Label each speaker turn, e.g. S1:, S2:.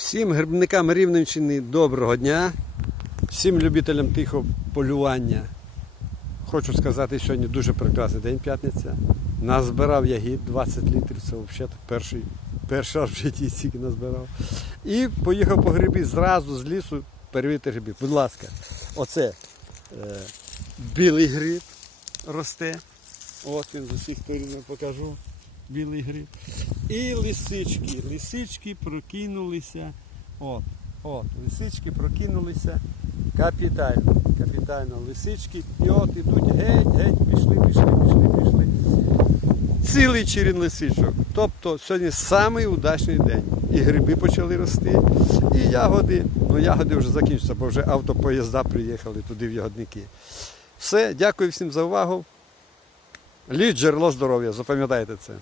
S1: Всім грибникам Рівненщини доброго дня, всім любителям тихого полювання. Хочу сказати, сьогодні дуже прекрасний день п'ятниця. Назбирав ягід 20 літрів, це взагалі перший, перший раз в житті стільки назбирав. І поїхав по гриби зразу з лісу перевірити грибів. Будь ласка, оце е, білий гриб росте. От він з усіх сторін покажу. Білий гриб. І лисички. Лисички прокинулися. От, от, лисички прокинулися. Капітально. Капітально лисички. І от ідуть геть, геть, пішли, пішли, пішли, пішли. Цілий черін лисичок. Тобто сьогодні самий удачний день. І гриби почали рости, і ягоди. Ну, ягоди вже закінчаться, бо вже автопоїзда приїхали туди в ягодники. Все, дякую всім за увагу. Ліс джерело здоров'я, запам'ятайте це.